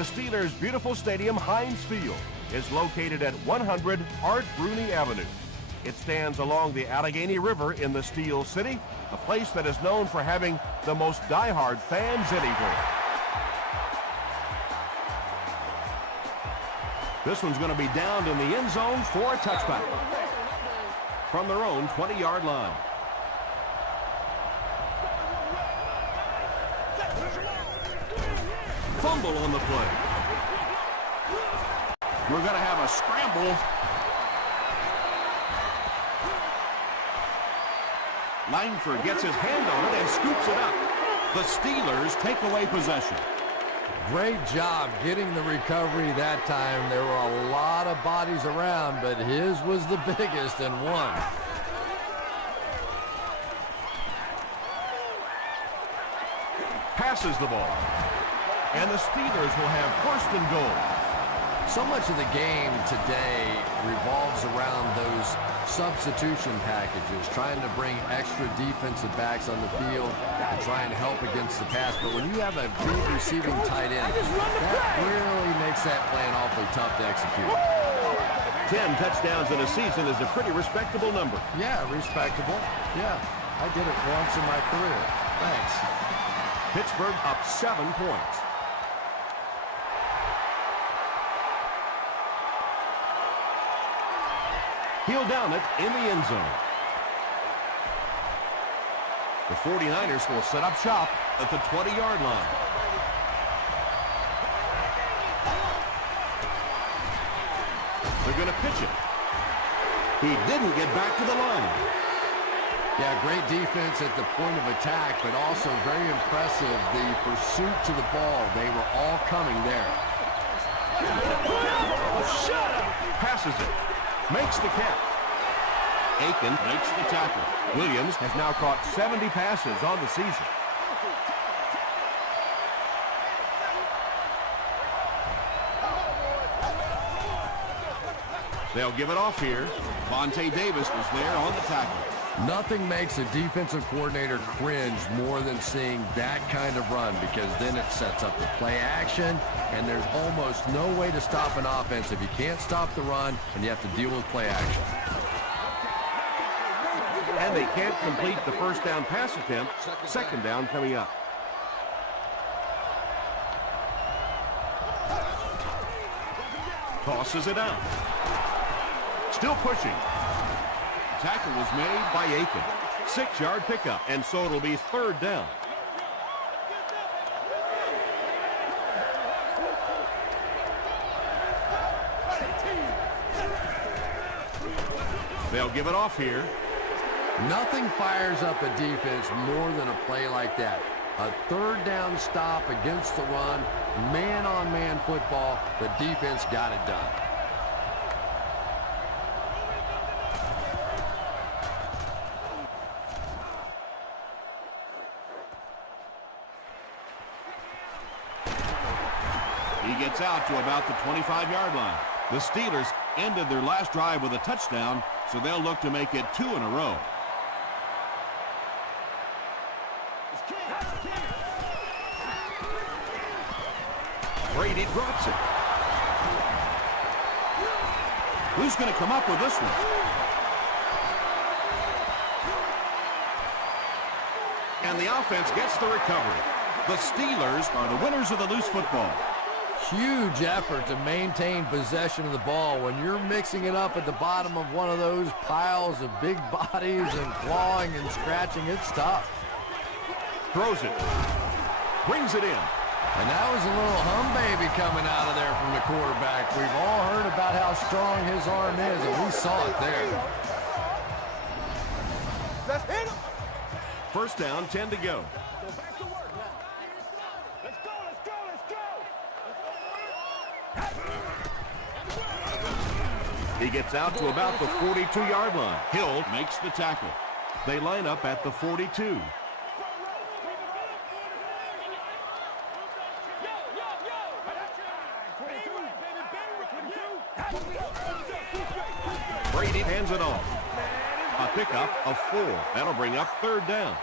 The Steelers' beautiful stadium, Heinz Field, is located at 100 Art Bruni Avenue. It stands along the Allegheny River in the Steel City, a place that is known for having the most diehard fans anywhere. This one's going to be downed in the end zone for a touchback from their own 20-yard line. Fumble on the play. We're going to have a scramble. Langford gets his hand on it and scoops it up. The Steelers take away possession. Great job getting the recovery that time. There were a lot of bodies around, but his was the biggest and won. Passes the ball. And the Steelers will have first and goal. So much of the game today revolves around those substitution packages, trying to bring extra defensive backs on the field and try and help against the pass. But when you have a big receiving tight end, that really makes that plan awfully tough to execute. 10 touchdowns in a season is a pretty respectable number. Yeah, respectable. Yeah, I did it once in my career. Thanks. Pittsburgh up 7 points. He'll down it in the end zone. The 49ers will set up shop at the 20-yard line. They're going to pitch it. He didn't get back to the line. Yeah, great defense at the point of attack, but also very impressive, the pursuit to the ball. They were all coming there. Shut up! Passes it. Makes the catch. Aiken makes the tackle. Williams has now caught 70 passes on the season. They'll give it off here. Vontae Davis was there on the tackle. Nothing makes a defensive coordinator cringe more than seeing that kind of run, because then it sets up the play action, and there's almost no way to stop an offense if you can't stop the run and you have to deal with play action. And they can't complete the first down pass attempt. Second down coming up. Tosses it out. Still pushing. Tackle was made by Aiken. 6-yard pickup, and so it'll be third down. They'll give it off here. Nothing fires up a defense more than a play like that. A third down stop against the run, man-on-man football. The defense got it done. He gets out to about the 25-yard line. The Steelers ended their last drive with a touchdown, so they'll look to make it 2 in a row. Brady drops it. Who's going to come up with this one? And the offense gets the recovery. The Steelers are the winners of the loose football. Huge effort to maintain possession of the ball. When you're mixing it up at the bottom of one of those piles of big bodies and clawing and scratching, it's tough. Throws it. Brings it in. And that was a little hum baby coming out of there from the quarterback. We've all heard about how strong his arm is, and we saw it there. Let's hit him. First down, 10 to go. Go back to work now. Let's go, let's go, let's go. He gets out to about the 42-yard line. Hill makes the tackle. They line up at the 42. Brady hands it off. A pickup of 4. That'll bring up third down.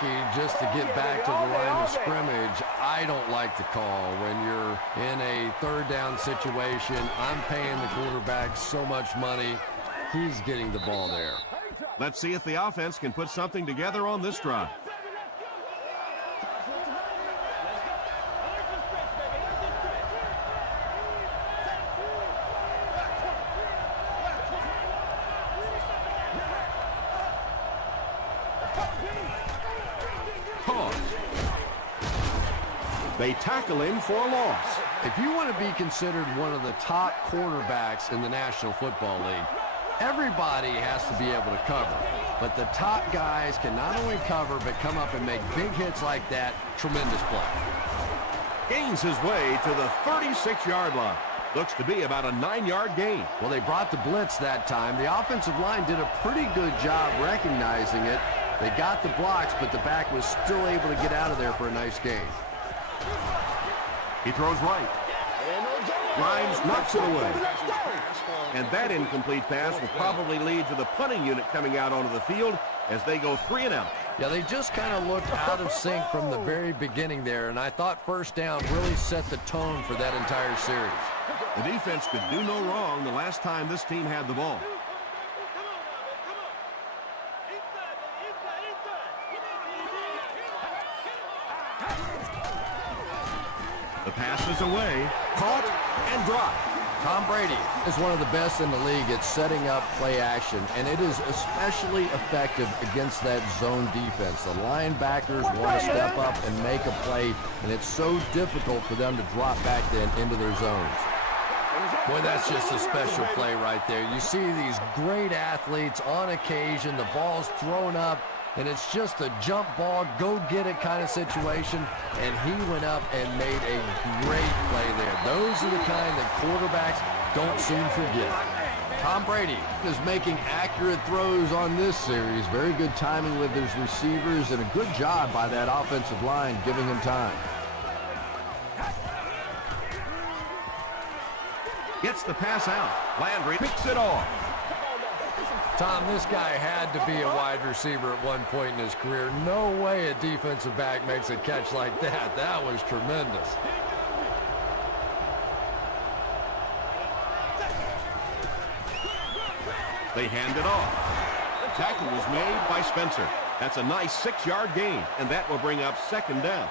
lucky just to get back to the line of scrimmage. I don't like the call when you're in a third down situation. I'm paying the quarterback so much money. He's getting the ball there. Let's see if the offense can put something together on this drive. They tackle him for a loss. If you want to be considered one of the top quarterbacks in the National Football League, everybody has to be able to cover. But the top guys can not only cover, but come up and make big hits like that. Tremendous play. Gains his way to the 36-yard line. Looks to be about a 9-yard gain. Well, they brought the blitz that time. The offensive line did a pretty good job recognizing it. They got the blocks, but the back was still able to get out of there for a nice gain. He throws right. Grimes knocks it away. And that incomplete pass will probably lead to the punting unit coming out onto the field as they go 3 and out. Yeah, they just kind of looked out of sync from the very beginning there, and I thought first down really set the tone for that entire series. The defense could do no wrong the last time this team had the ball. The pass is away, caught, and dropped. Tom Brady is one of the best in the league at setting up play action, and it is especially effective against that zone defense. The linebackers want to step up and make a play, and it's so difficult for them to drop back then into their zones. Boy, that's just a special play right there. You see these great athletes on occasion, the ball's thrown up, and it's just a jump ball, go-get-it kind of situation, and he went up and made a great play there. Those are the kind that quarterbacks don't soon forget. Tom Brady is making accurate throws on this series. Very good timing with his receivers, and a good job by that offensive line giving him time. Gets the pass out. Landry picks it off. Tom, this guy had to be a wide receiver at one point in his career. No way a defensive back makes a catch like that. That was tremendous. They hand it off. The tackle was made by Spencer. That's a nice 6-yard gain, and that will bring up second down.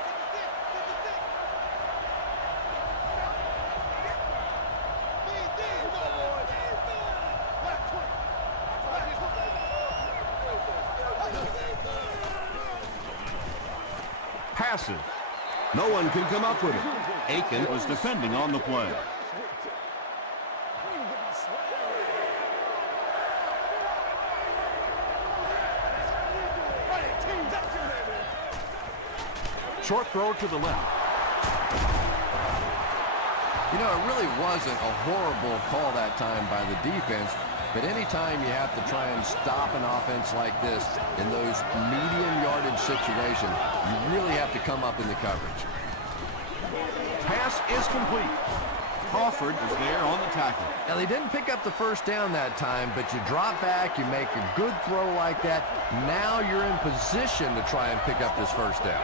Passes. No one can come up with it. Aiken was defending on the play. Short throw to the left. You know, it really wasn't a horrible call that time by the defense, but anytime you have to try and stop an offense like this in those medium yardage situations, you really have to come up in the coverage. Pass is complete. Crawford was there on the tackle. Now, they didn't pick up the first down that time, but you drop back, you make a good throw like that. Now you're in position to try and pick up this first down.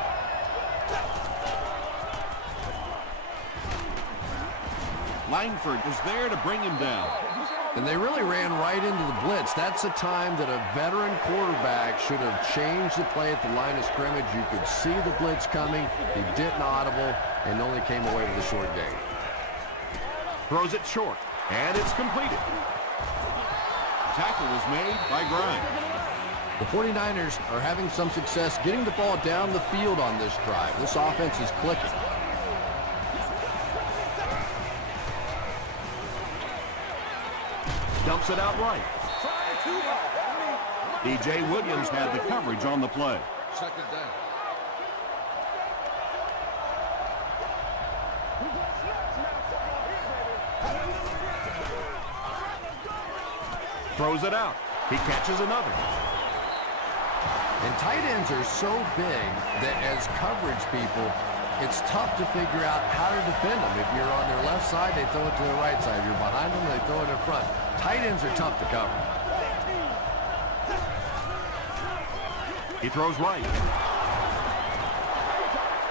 Langford was there to bring him down. And they really ran right into the blitz. That's a time that a veteran quarterback should have changed the play at the line of scrimmage. You could see the blitz coming. He didn't audible and only came away with a short gain. Throws it short, and it's completed. Tackle was made by Grimes. The 49ers are having some success getting the ball down the field on this drive. This offense is clicking. Dumps it out right. DJ Williams had the coverage on the play. Second down. Throws it out. He catches another. And tight ends are so big that as coverage people, it's tough to figure out how to defend them. If you're on their left side, they throw it to the right side. If you're behind them, they throw it in front. Tight ends are tough to cover. He throws right.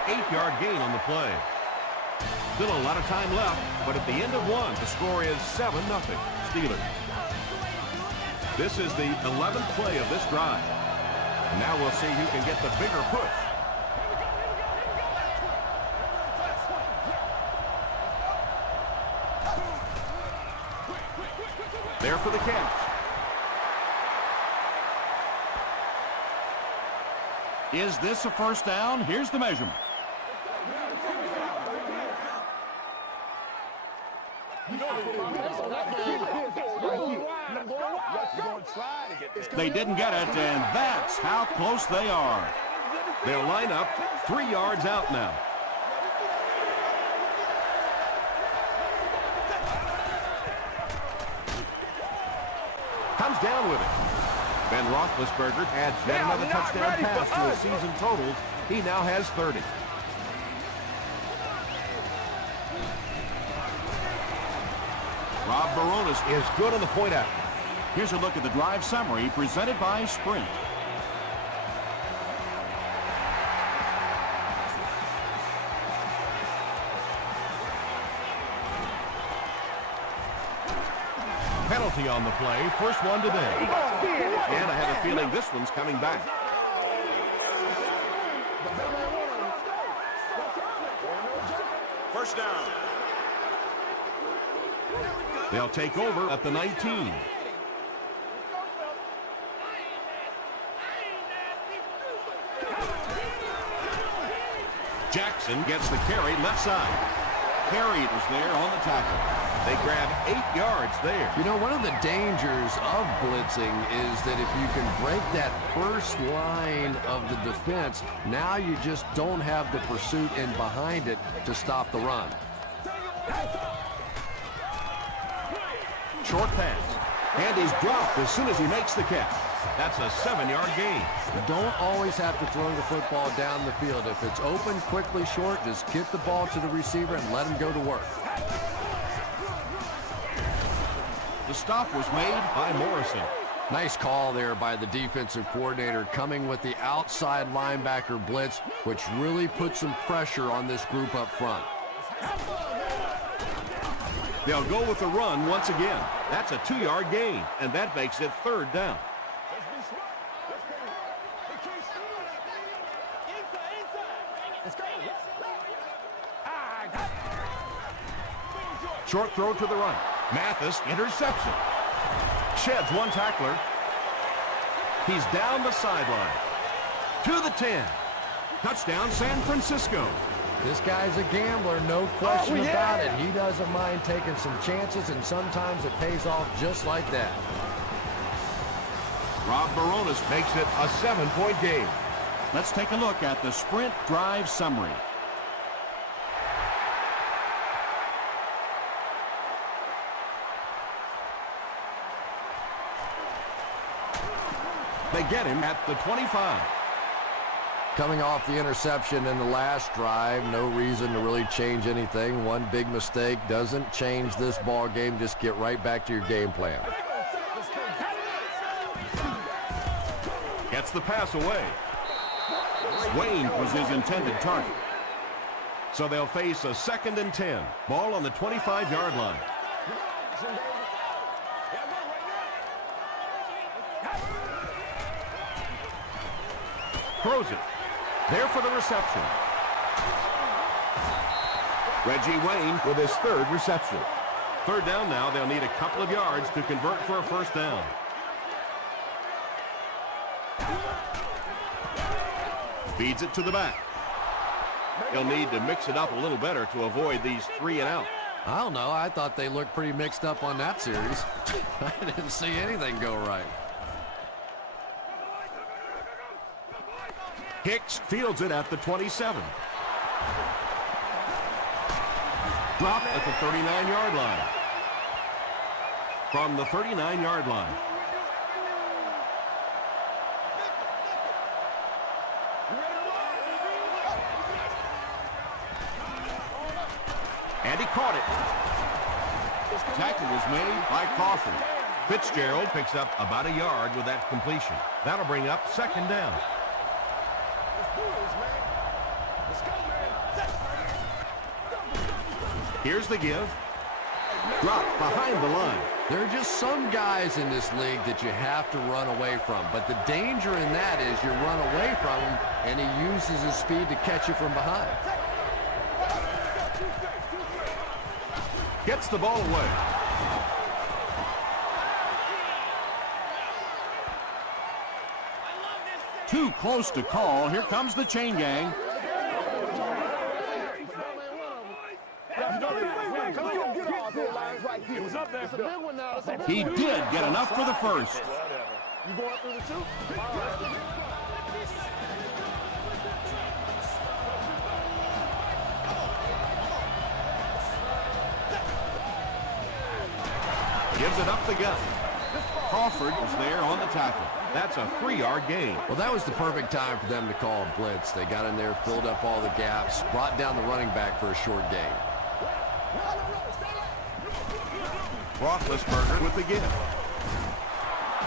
8-yard gain on the play. Still a lot of time left, but at the end of one, the score is 7-0 Steelers. This is the 11th play of this drive. And now we'll see who can get the bigger push. There for the catch. Is this a first down? Here's the measurement. They didn't get it, and that's how close they are. They'll line up 3 yards out now. Comes down with it. Ben Roethlisberger adds yet another touchdown pass to his season totals. He now has 30. Rob Baronis is good on the point after. Here's a look at the drive summary presented by Sprint. Penalty on the play. First one today. And I have a feeling this one's coming back. First down. They'll take over at the 19. Jackson gets the carry left side. Carey was there on the tackle. They grab 8 yards there. You know, one of the dangers of blitzing is that if you can break that first line of the defense, now you just don't have the pursuit in behind it to stop the run. Short pass. And he's dropped as soon as he makes the catch. That's a 7-yard gain. You don't always have to throw the football down the field. If it's open, quickly short, just get the ball to the receiver and let him go to work. The stop was made by Morrison. Nice call there by the defensive coordinator, coming with the outside linebacker blitz, which really put some pressure on this group up front. They'll go with the run once again. That's a 2-yard gain, and that makes it 3rd down. Short throw to the right. Mathis, interception. Sheds one tackler. He's down the sideline. To the 10. Touchdown, San Francisco. This guy's a gambler, no question about it. He doesn't mind taking some chances, and sometimes it pays off just like that. Rob Baronis makes it a 7-point game. Let's take a look at the Sprint drive summary. They get him at the 25. Coming off the interception in the last drive, no reason to really change anything. One big mistake doesn't change this ball game. Just get right back to your game plan. Gets the pass away. Wayne was his intended target. So they'll face a 2nd and 10. Ball on the 25-yard line. Throws it. There for the reception. Reggie Wayne with his 3rd reception. 3rd down now. They'll need a couple of yards to convert for a first down. Feeds it to the back. He'll need to mix it up a little better to avoid these 3 and out. I don't know. I thought they looked pretty mixed up on that series. I didn't see anything go right. Hicks fields it at the 27. Dropped at the 39-yard line. From the 39-yard line. And he caught it. Tackle was made by Crawford. Fitzgerald picks up about a yard with that completion. That'll bring up 2nd down. Let's go, man. Here's the give. Dropped behind the line. There are just some guys in this league that you have to run away from. But the danger in that is you run away from him, and he uses his speed to catch you from behind. Gets the ball away. Too close to call. Here comes the chain gang. He did get enough for the first. You going through the two? Gives it up the gut. Crawford was there on the tackle. That's a 3-yard gain. Well, that was the perfect time for them to call a blitz. They got in there, filled up all the gaps, brought down the running back for a short gain. Roethlisberger with the give.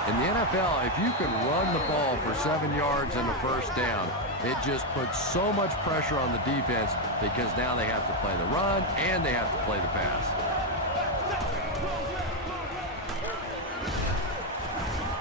In the NFL, if you can run the ball for 7 yards and a first down, it just puts so much pressure on the defense because now they have to play the run and they have to play the pass.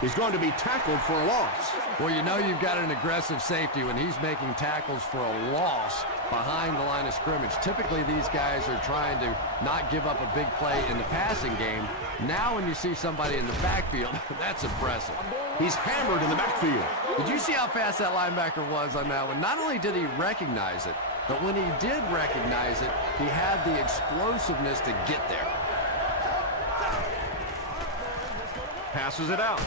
He's going to be tackled for a loss. Well, you know you've got an aggressive safety when he's making tackles for a loss behind the line of scrimmage. Typically, these guys are trying to not give up a big play in the passing game. Now when you see somebody in the backfield, that's impressive. He's hammered in the backfield. Did you see how fast that linebacker was on that one? Not only did he recognize it, but when he did recognize it, he had the explosiveness to get there. Passes it out.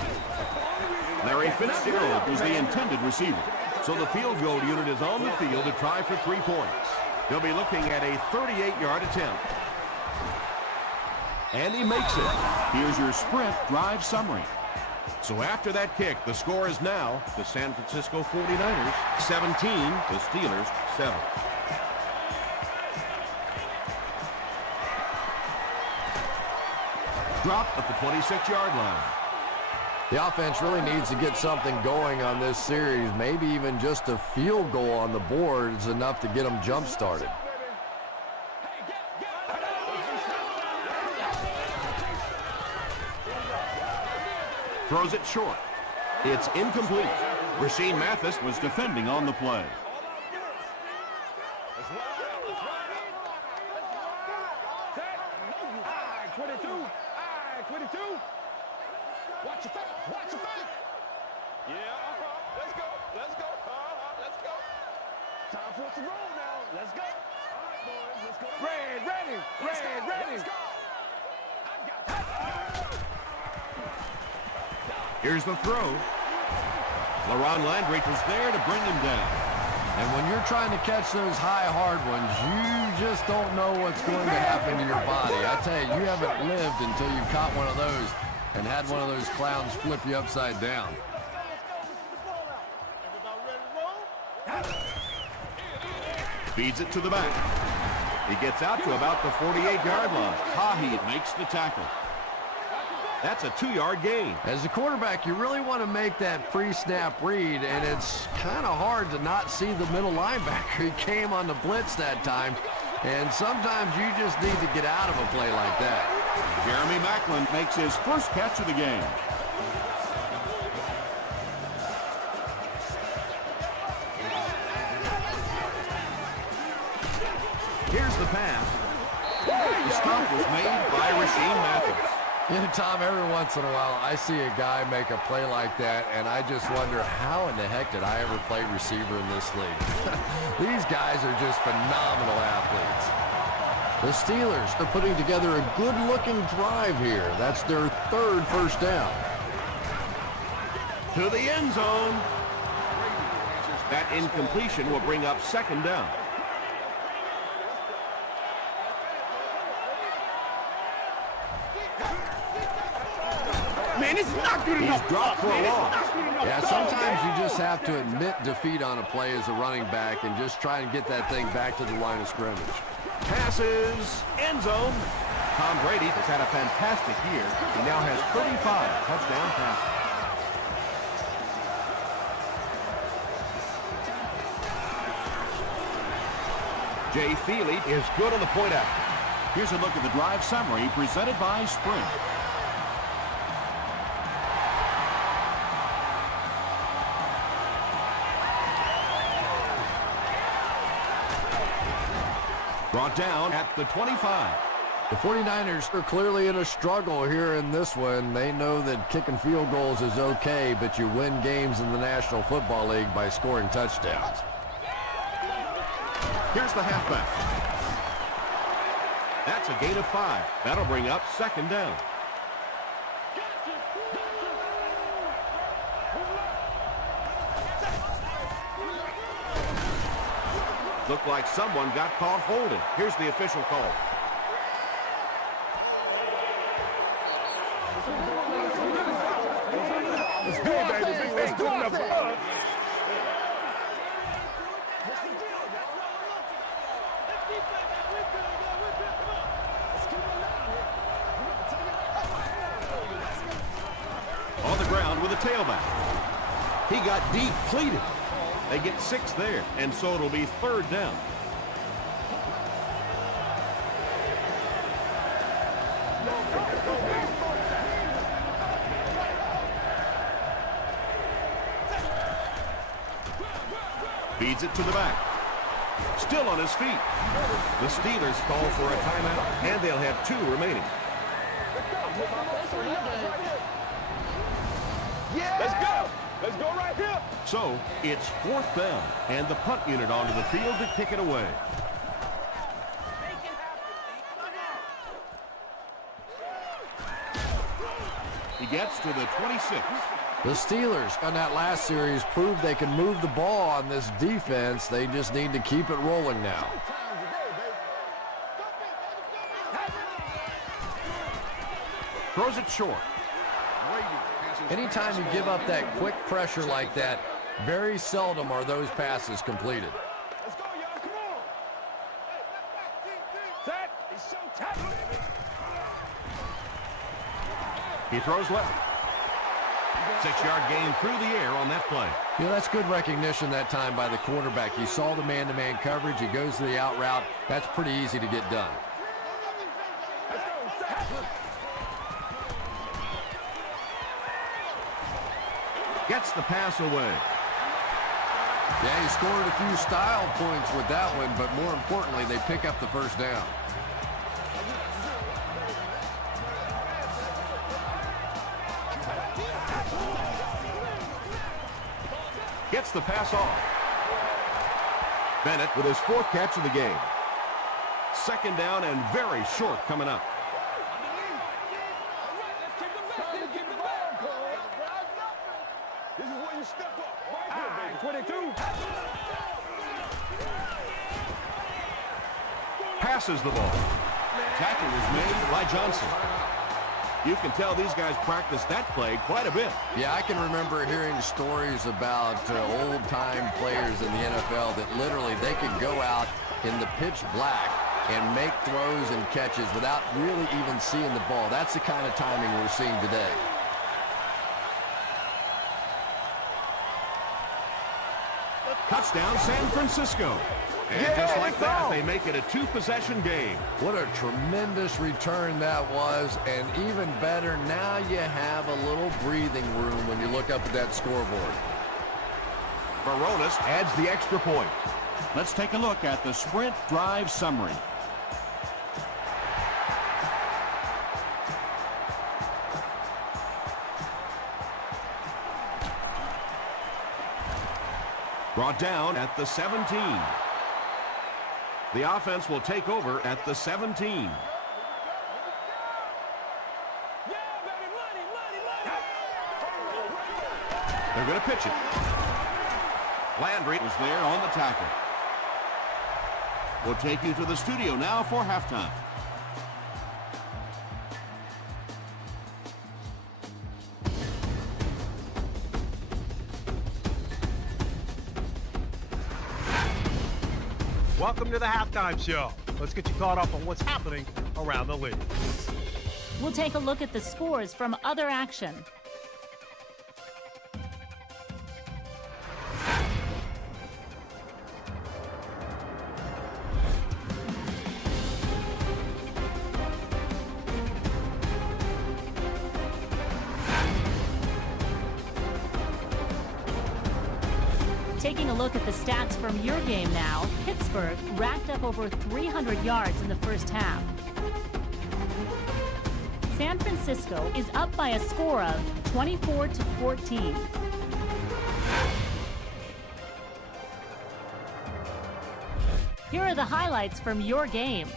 Larry Fitzgerald Fitzgerald was the intended receiver. So the field goal unit is on the field to try for 3 points. They'll be looking at a 38-yard attempt. And he makes it. Here's your sprint drive summary. So after that kick, the score is now the San Francisco 49ers 17, the Steelers 7. Dropped at the 26-yard line. The offense really needs to get something going on this series. Maybe even just a field goal on the board is enough to get them jump-started. Throws it short. It's incomplete. Rasheed Mathis Was defending on the play. Watch your feet. Watch your feet. Yeah, Let's go. Let's go. Let's go. Time for us to roll now. Let's go. All right, boys. Let's go. Red, ready. Red, ready. Let's go. I got that. Here's the throw. LaRon Landry was there to bring him down. And when you're trying to catch those high, hard ones, you just don't know what's going to happen to your body. I tell you, you haven't lived until you've caught one of those and had one of those clowns flip you upside down. Feeds it to the back. He gets out to about the 48-yard line. Tahi makes the tackle. That's a 2-yard gain. As a quarterback, you really want to make that pre-snap read, and it's kind of hard to not see the middle linebacker. He came on the blitz that time, and sometimes you just need to get out of a play like that. Jeremy Maclin makes his first catch of the game. Here's the pass. The stop was made by Rasheed Mathis. You know, Tom, every once in a while, I see a guy make a play like that, and I just wonder, how in the heck did I ever play receiver in this league? These guys are just phenomenal athletes. The Steelers are putting together a good-looking drive here. That's their third first down. To the end zone. That incompletion will bring up second down. Man, this is not good enough. He's dropped for a loss. Yeah, sometimes you just have to admit defeat on a play as a running back and just try and get that thing back to the line of scrimmage. Passes, end zone. Tom Brady has had a fantastic year. He now has 35 touchdown passes. Jay Feely is good on the point out. Here's a look at the drive summary presented by Sprint. Brought down at the 25. The 49ers are clearly in a struggle here in this one. They know that kicking field goals is okay, but you win games in the National Football League by scoring touchdowns. Here's the halfback. That's a gain of 5. That'll bring up second down. Looked like someone got caught holding. Here's the official call. Let's do it, baby. Let's do it for us. On the ground with a tailback. He got depleted. They get 6 there, and so it'll be third down. Feeds it to the back. Still on his feet. The Steelers call for a timeout, and they'll have 2 remaining. Let's go. Let's go right here. So it's 4th down, and the punt unit onto the field to kick it away. He gets to the 26. The Steelers on that last series proved they can move the ball on this defense. They just need to keep it rolling now. Throws it short. Anytime you give up that quick pressure like that, very seldom are those passes completed. Let's go, y'all. Come on. Set. It's showtime. He throws left. 6-yard gain through the air on that play. Yeah, that's good recognition that time by the quarterback. He saw the man-to-man coverage. He goes to the out route. That's pretty easy to get done. Let's go. Set. Gets the pass away. Yeah, he scored a few style points with that one, but more importantly, they pick up the first down. Gets the pass off. Bennett with his 4th catch of the game. 2nd down and very short coming up. This is where you step up. Right here, baby. 22. Passes the ball. Tackle was made by Johnson. You can tell these guys practice that play quite a bit. Yeah, I can remember hearing stories about old-time players in the NFL that literally they could go out in the pitch black and make throws and catches without really even seeing the ball. That's the kind of timing we're seeing today. Touchdown, San Francisco. And just like that, they make it a 2-possession game. What a tremendous return that was, and even better, now you have a little breathing room when you look up at that scoreboard. Baronis adds the extra point. Let's take a look at the Sprint drive summary. Brought down at the 17. The offense will take over at the 17. They're going to pitch it. Landry was there on the tackle. We'll take you to the studio now for halftime. Welcome to the Halftime Show. Let's get you caught up on what's happening around the league. We'll take a look at the scores from other action. Taking a look at the stats from your game now, Pittsburgh racked up over 300 yards in the first half. San Francisco is up by a score of 24-14. Here are the highlights from your game.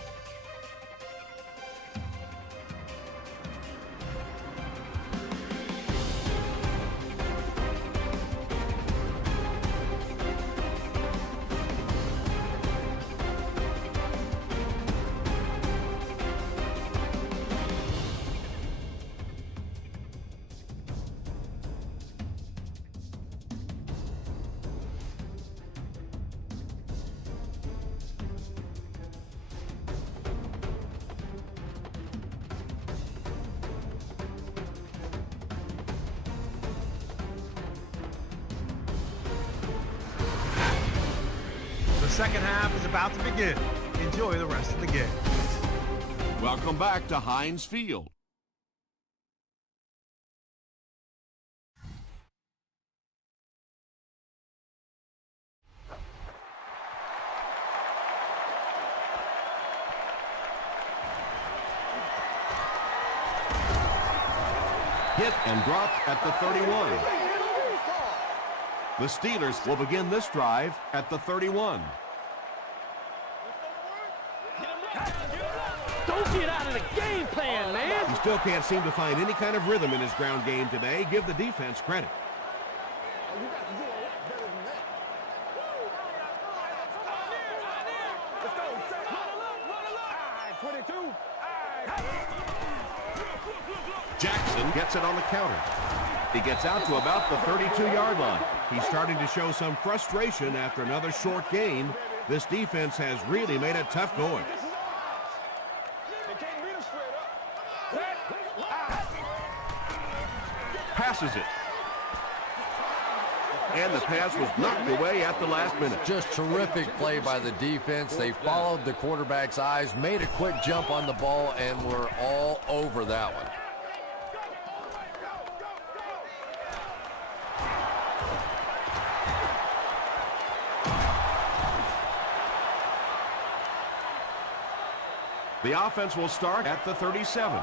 The second half is about to begin. Enjoy the rest of the game. Welcome back to Heinz Field. Hit and dropped at the 31. The Steelers will begin this drive at the 31. Don't get out of the game plan, man. He still can't seem to find any kind of rhythm in his ground game today. Give the defense credit. Let's go. Run it up. 22. Jackson gets it on the counter. He gets out to about the 32-yard line. He's starting to show some frustration after another short gain. This defense has really made it tough going. Passes it. And the pass was knocked away at the last minute. Just terrific play by the defense. They followed the quarterback's eyes, made a quick jump on the ball, and were all over that one. The offense will start at the 37.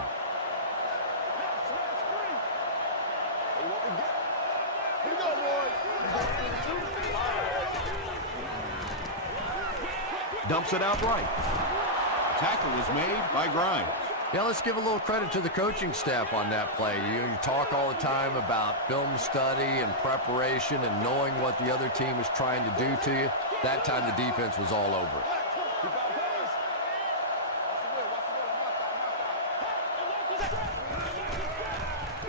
Dumps it out right. Tackle was made by Grimes. Yeah, let's give a little credit to the coaching staff on that play. You talk all the time about film study and preparation and knowing what the other team is trying to do to you. That time the defense was all over it.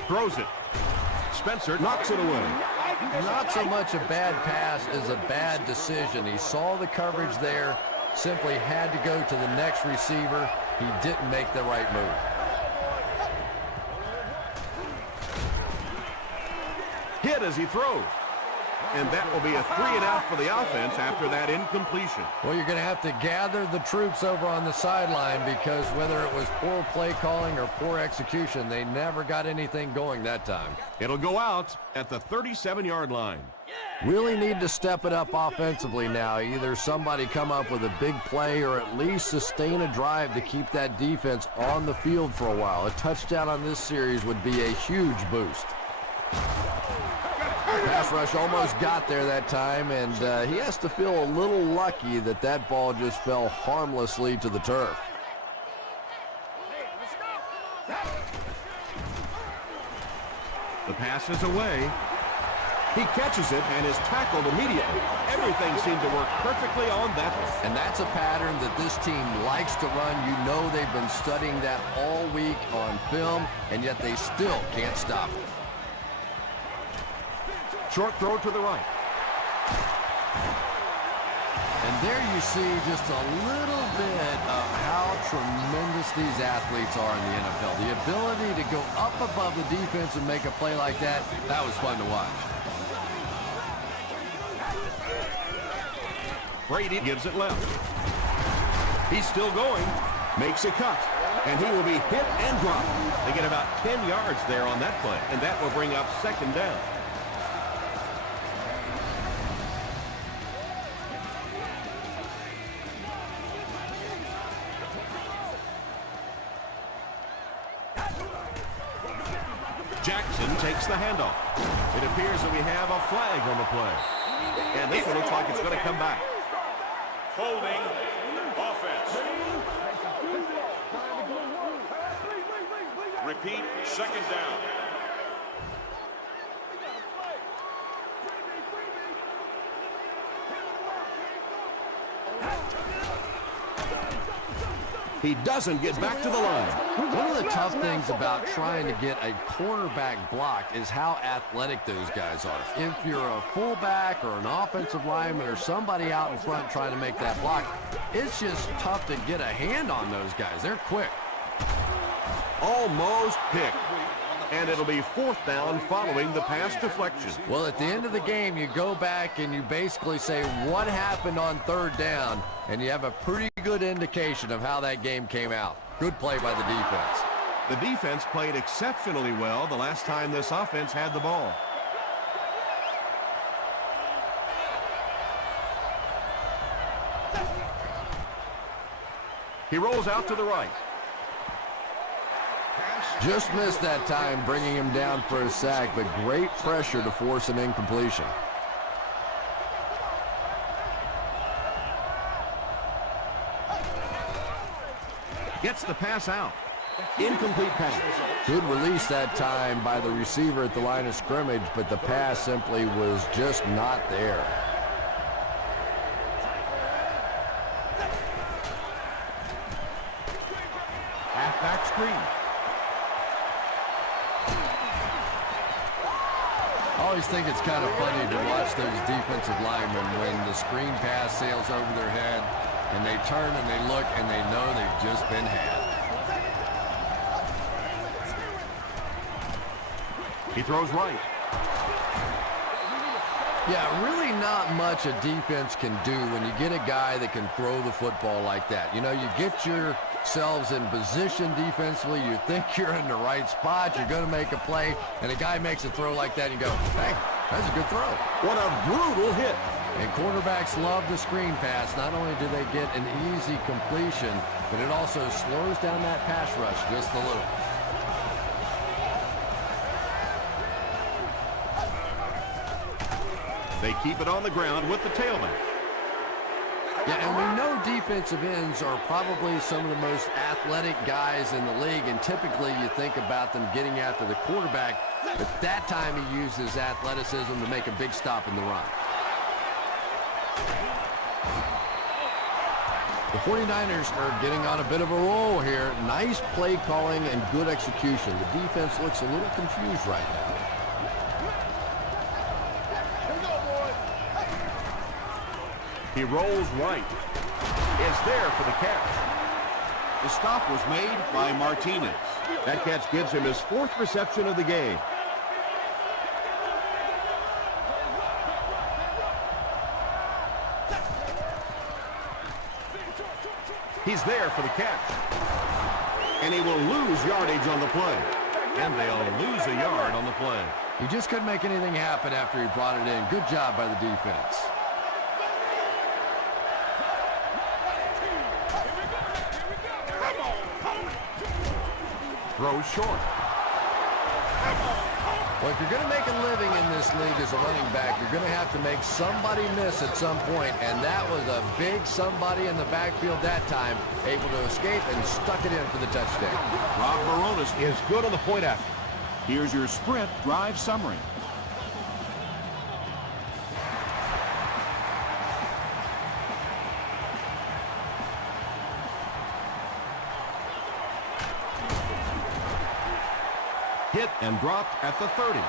Throws it. Spencer knocks it away. Not so much a bad pass as a bad decision. He saw the coverage there, simply had to go to the next receiver. He didn't make the right move. Hit as he throws. And that will be a 3-and-out for the offense after that incompletion. Well, you're going to have to gather the troops over on the sideline because whether it was poor play calling or poor execution, they never got anything going that time. It'll go out at the 37-yard line. Really need to step it up offensively now. Either somebody come up with a big play or at least sustain a drive to keep that defense on the field for a while. A touchdown on this series would be a huge boost. Pass rush almost got there that time, and he has to feel a little lucky that that ball just fell harmlessly to the turf. The pass is away. He catches it and is tackled immediately. Everything seemed to work perfectly on that one. And that's a pattern that this team likes to run. You know they've been studying that all week on film, and yet they still can't stop it. Short throw to the right. And there you see just a little bit of how tremendous these athletes are in the NFL. The ability to go up above the defense and make a play like that, that was fun to watch. Brady gives it left. He's still going. Makes a cut. And he will be hit and dropped. They get about 10 yards there on that play. And that will bring up second down. Jackson takes the handoff. It appears that we have a flag on the play. And this one looks like it's going to come back. Holding offense. Repeat, second down. He doesn't get back to the line. One of the tough things about trying to get a cornerback blocked is how athletic those guys are. If you're a fullback or an offensive lineman or somebody out in front trying to make that block, it's just tough to get a hand on those guys. They're quick. Almost picked. And it'll be 4th down following the pass deflection. Well, at the end of the game, you go back and you basically say what happened on 3rd down, and you have a pretty good indication of how that game came out. Good play by the defense. The defense played exceptionally well the last time this offense had the ball. He rolls out to the right. Just missed that time, bringing him down for a sack, but great pressure to force an incompletion. Gets the pass out. Incomplete pass. Good release that time by the receiver at the line of scrimmage, but the pass simply was just not there. Halfback screen. I always think it's kind of funny to watch those defensive linemen when the screen pass sails over their head and they turn and they look and they know they've just been had. He throws right. Yeah, really not much a defense can do when you get a guy that can throw the football like that. You know, you get yourselves in position defensively, you think you're in the right spot, you're going to make a play, and a guy makes a throw like that, and you go, hey, that's a good throw. What a brutal hit. And quarterbacks love the screen pass. Not only do they get an easy completion, but it also slows down that pass rush just a little. They keep it on the ground with the tailback. Yeah, and we know defensive ends are probably some of the most athletic guys in the league, and typically you think about them getting after the quarterback, but that time he uses athleticism to make a big stop in the run. The 49ers are getting on a bit of a roll here. Nice play calling and good execution. The defense looks a little confused right now. He rolls right. Is there for the catch. The stop was made by Martinez. That catch gives him his 4th reception of the game. He's there for the catch. And he will lose yardage on the play. And they'll lose a yard on the play. He just couldn't make anything happen after he brought it in. Good job by the defense. Throws short. Well, if you're going to make a living in this league as a running back, you're going to have to make somebody miss at some point, and that was a big somebody in the backfield that time, able to escape and stuck it in for the touchdown. Rob Moronis is good on the point after. Here's your sprint drive summary. Hit and dropped at the 30.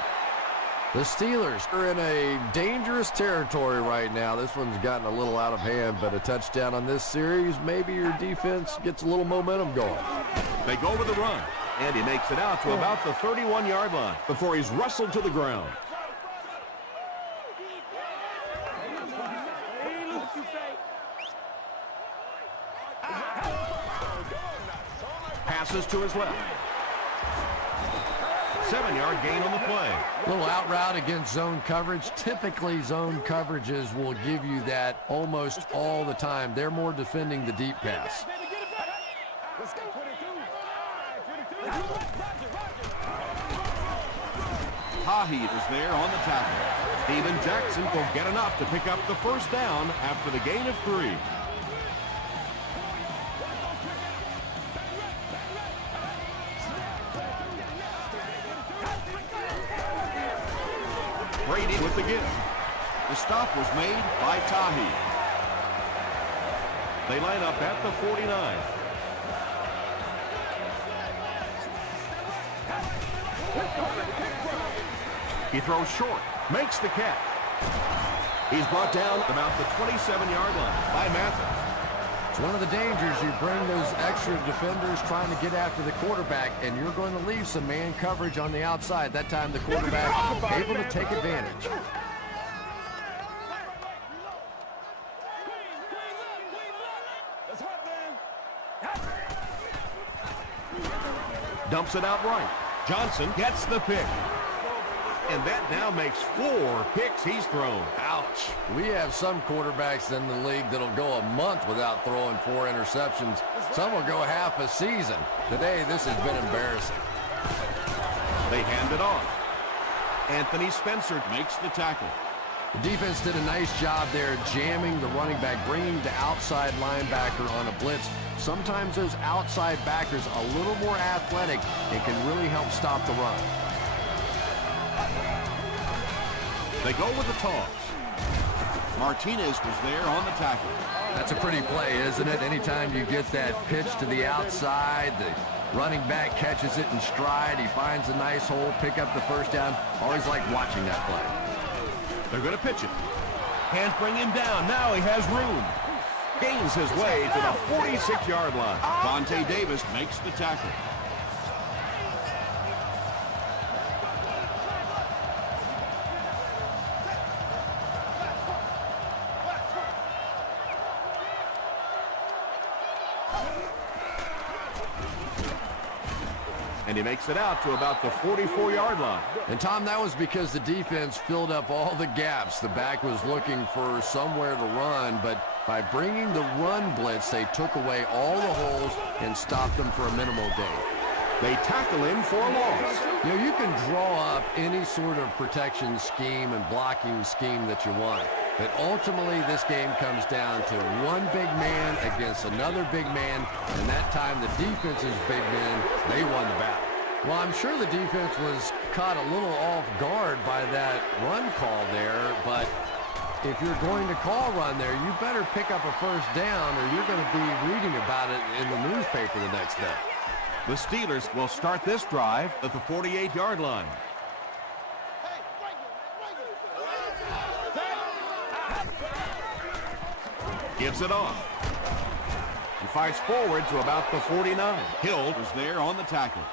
The Steelers are in a dangerous territory right now. This one's gotten a little out of hand, but a touchdown on this series, maybe your defense gets a little momentum going. They go with the run, and he makes it out to about the 31-yard line before he's wrestled to the ground. Passes to his left. 7-yard gain on the play. Little out route against zone coverage. Typically, zone coverages will give you that almost all the time. They're more defending the deep pass. Tahi was there on the tackle. Steven Jackson will get enough to pick up the first down after the gain of 3. Brady with the give. The stop was made by Tahi. They line up at the 49. He throws short, makes the catch. He's brought down about the 27-yard line by Mathis. It's one of the dangers. You bring those extra defenders trying to get after the quarterback, and you're going to leave some man coverage on the outside. That time the quarterback able to take advantage. Dumps it out right. Johnson gets the pick. And that now makes 4 picks he's thrown. Ouch. We have some quarterbacks in the league that'll go a month without throwing 4 interceptions. Some will go half a season. Today, this has been embarrassing. They hand it off. Anthony Spencer Makes the tackle. The defense did a nice job there jamming the running back, bringing the outside linebacker on a blitz. Sometimes those outside backers a little more athletic and can really help stop the run. They go with the toss. Martinez was there on the tackle. That's a pretty play, isn't it? Anytime you get that pitch to the outside, the running back catches it in stride. He finds a nice hole, pick up the first down. Always like watching that play. They're going to pitch it. Hands bring him down. Now he has room. Gains his way to the 46-yard line. Vontae Davis makes the tackle. And he makes it out to about the 44-yard line. And, Tom, that was because the defense filled up all the gaps. The back was looking for somewhere to run, but by bringing the run blitz, they took away all the holes and stopped them for a minimal gain. They tackle him for a loss. You know, you can draw up any sort of protection scheme and blocking scheme that you want. But ultimately, this game comes down to one big man against another big man, and that time the defense's big men, they won the battle. Well, I'm sure the defense was caught a little off guard by that run call there, but if you're going to call run there, you better pick up a first down or you're going to be reading about it in the newspaper the next day. The Steelers will start this drive at the 48-yard line. Gives it off. He fights forward to about the 49. Hill was there on the tackle.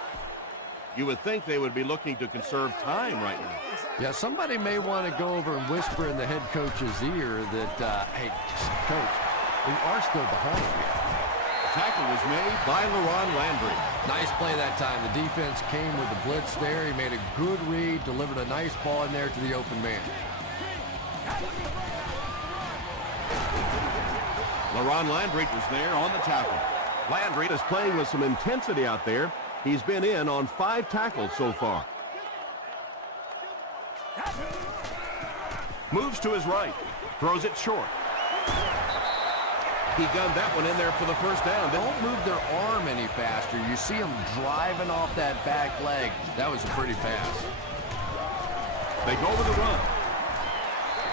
You would think they would be looking to conserve time right now. Yeah, somebody may want to go over and whisper in the head coach's ear that, hey, coach, we are still behind here. Tackle was made By LaRon Landry. Nice play that time. The defense came with the blitz there. He made a good read, delivered a nice ball in there to the open man. LaRon Landry was there on the tackle. Landry is playing with some intensity out there. He's been in on 5 tackles so far. Moves to his right. Throws it short. He gunned that one in there for the first down. Don't move their arm any faster. You see them driving off that back leg. That was a pretty pass. They go with the run.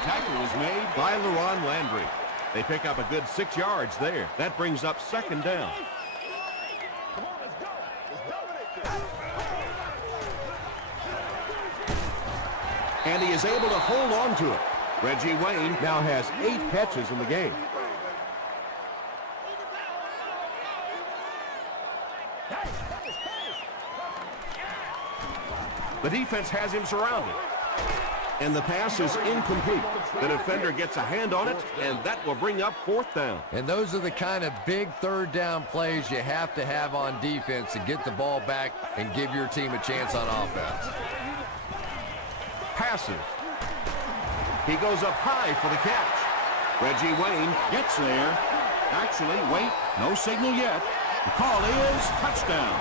Tackle was made By LaRon Landry. They pick up a good 6 yards there. That brings up second down. Come on, let's go. Let's dominate this. And he is able to hold on to it. Reggie Wayne now has 8 catches in the game. The defense has him surrounded. And the pass is incomplete. The defender gets a hand on it, and that will bring up 4th down. And those are the kind of big third down plays you have to have on defense to get the ball back and give your team a chance on offense. Passes. He goes up high for the catch. Reggie Wayne gets there. Actually, wait, no signal yet. The call is touchdown.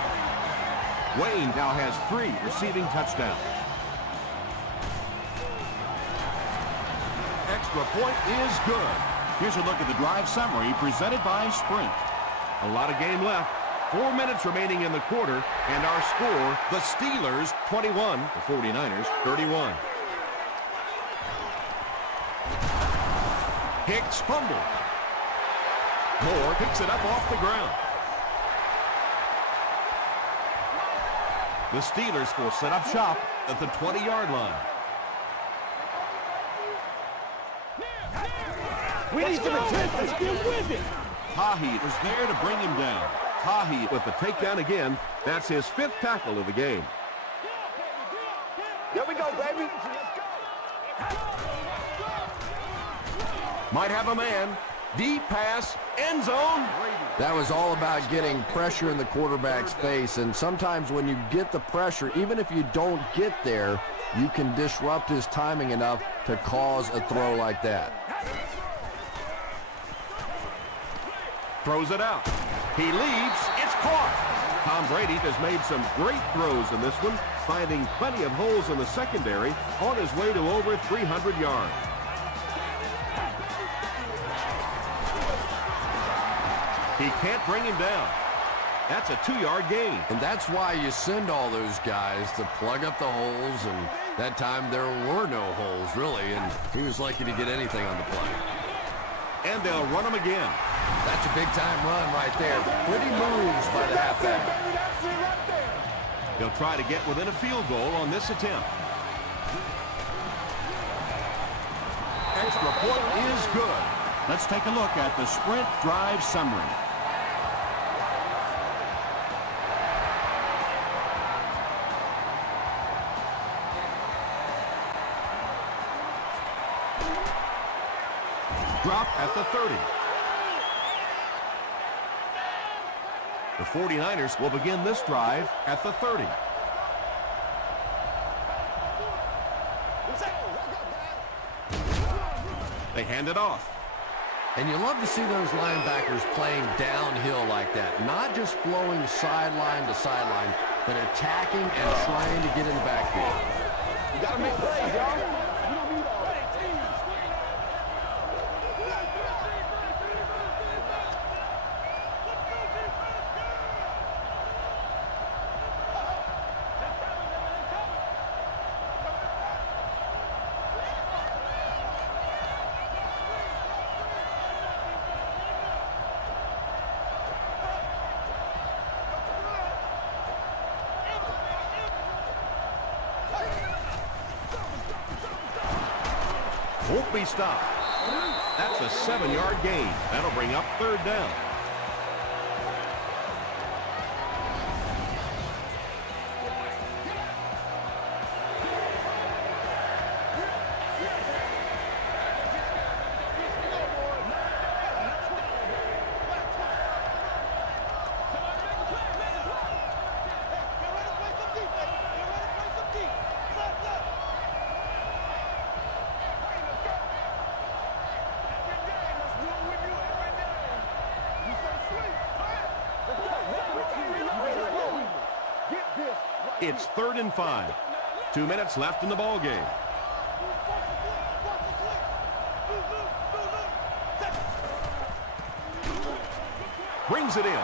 Wayne now has 3 receiving touchdowns. extra point is good. Here's a look at the drive summary presented by Sprint. A lot of game left. 4 minutes remaining in the quarter, and our score, the Steelers 21, the 49ers 31. Hicks fumbled. Moore picks it up off the ground. The Steelers will set up shop at the 20-yard line. We need some attention. Let's get with it. Tahi was there to bring him down. Tahi with the takedown again. That's his 5th tackle of the game. There we go, baby. Might have a man. Deep pass, end zone. That was all about getting pressure in the quarterback's face, and sometimes when you get the pressure, even if you don't get there, you can disrupt his timing enough to cause a throw like that. Throws it out. He leads. It's caught. Tom Brady has made some great throws in this one, finding plenty of holes in the secondary on his way to over 300 yards. He can't bring him down. That's a 2-yard gain. And that's why you send all those guys to plug up the holes, and that time there were no holes, really, and he was lucky to get anything on the play. And they'll run him again. That's a big-time run right there. Pretty moves by the halfback. They'll try to get within a field goal on this attempt. Extra point is good. Let's take a look at the Sprint drive summary. Drop at the 30. The 49ers will begin this drive at the 30. They hand it off. And you love to see those linebackers playing downhill like that. Not just flowing sideline to sideline, but attacking and trying to get in the backfield. You got to make plays, y'all. Won't be stopped. That's a 7-yard gain. That'll bring up 3rd down. It's 3rd and 5. 2 minutes left in the ball game. Brings it in.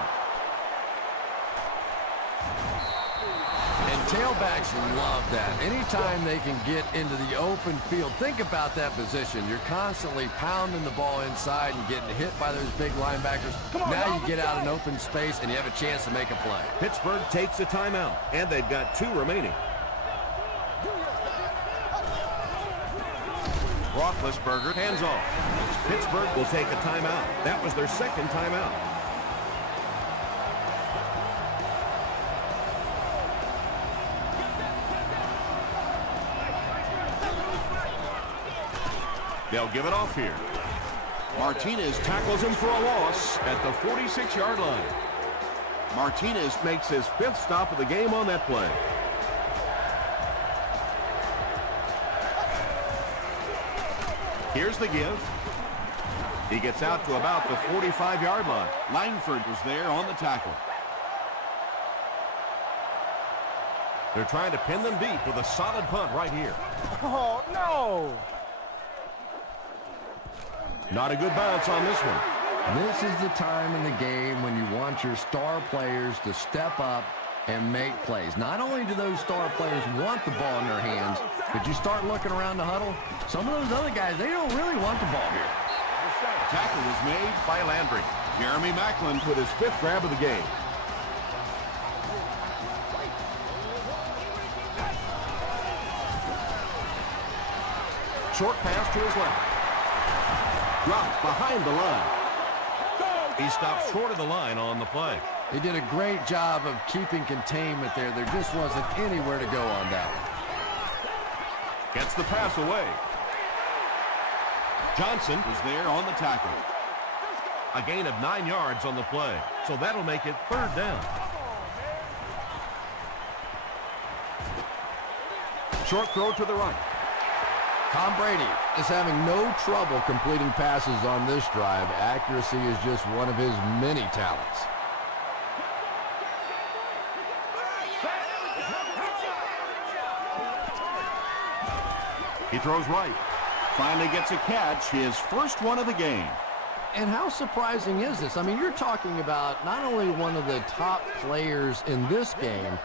And tailbacks love that. Anytime they can get into the open field, think about that position. You're constantly pounding the ball inside and getting hit by those big linebackers. Now you get out in open space and you have a chance to make a play. Pittsburgh takes a timeout, and they've got 2 remaining. Roethlisberger hands off. Pittsburgh will take a timeout. That was their 2nd timeout. They'll give it off here. Martinez tackles him for a loss at the 46-yard line. Martinez makes his 5th stop of the game on that play. Here's the give. He gets out to about the 45-yard line. Langford was there on the tackle. They're trying to pin them deep with a solid punt right here. Oh, no. Not a good bounce on this one. This is the time in the game when you want your star players to step up and make plays. Not only do those star players want the ball in their hands, but you start looking around the huddle, some of those other guys, they don't really want the ball here. Tackle was made By Landry. Jeremy Maclin. With his 5th grab of the game. Short pass to his left. Dropped behind the line. He stopped short of the line on the play. They did a great job of keeping containment there. There just wasn't anywhere to go on that. Gets the pass away. Johnson was there on the tackle. A gain of 9 yards on the play. So that'll make it 3rd down. Short throw to the right. Tom Brady is having no trouble completing passes on this drive. Accuracy is just one of his many talents. He throws right. Finally gets a catch, his first one of the game. And how surprising is this? I mean, you're talking about not only one of the top players in this game,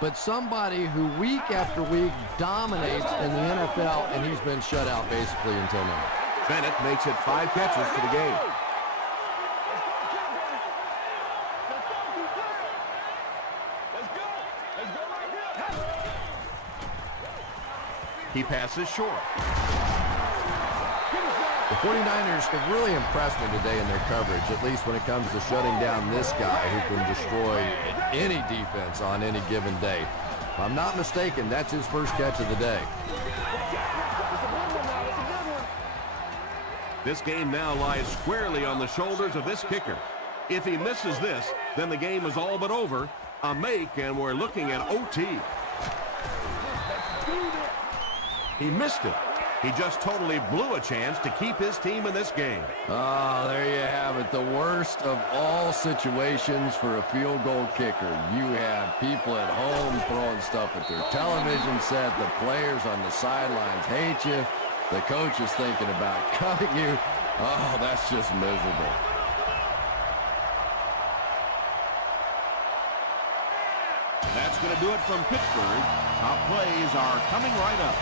but somebody who week after week dominates in the NFL, and he's been shut out basically until now. Bennett makes it 5 catches for the game. He passes short. The 49ers have really impressed me today in their coverage, at least when it comes to shutting down this guy who can destroy any defense on any given day. If I'm not mistaken, that's his first catch of the day. This game now lies squarely on the shoulders of this kicker. If he misses this, then the game is all but over. A make, and we're looking at OT. He missed it. He just totally blew a chance to keep his team in this game. Oh, there you have it. The worst of all situations for a field goal kicker. You have people at home throwing stuff at their television set. The players on the sidelines hate you. The coach is thinking about cutting you. Oh, that's just miserable. That's going to do it from Pittsburgh. Top plays are coming right up.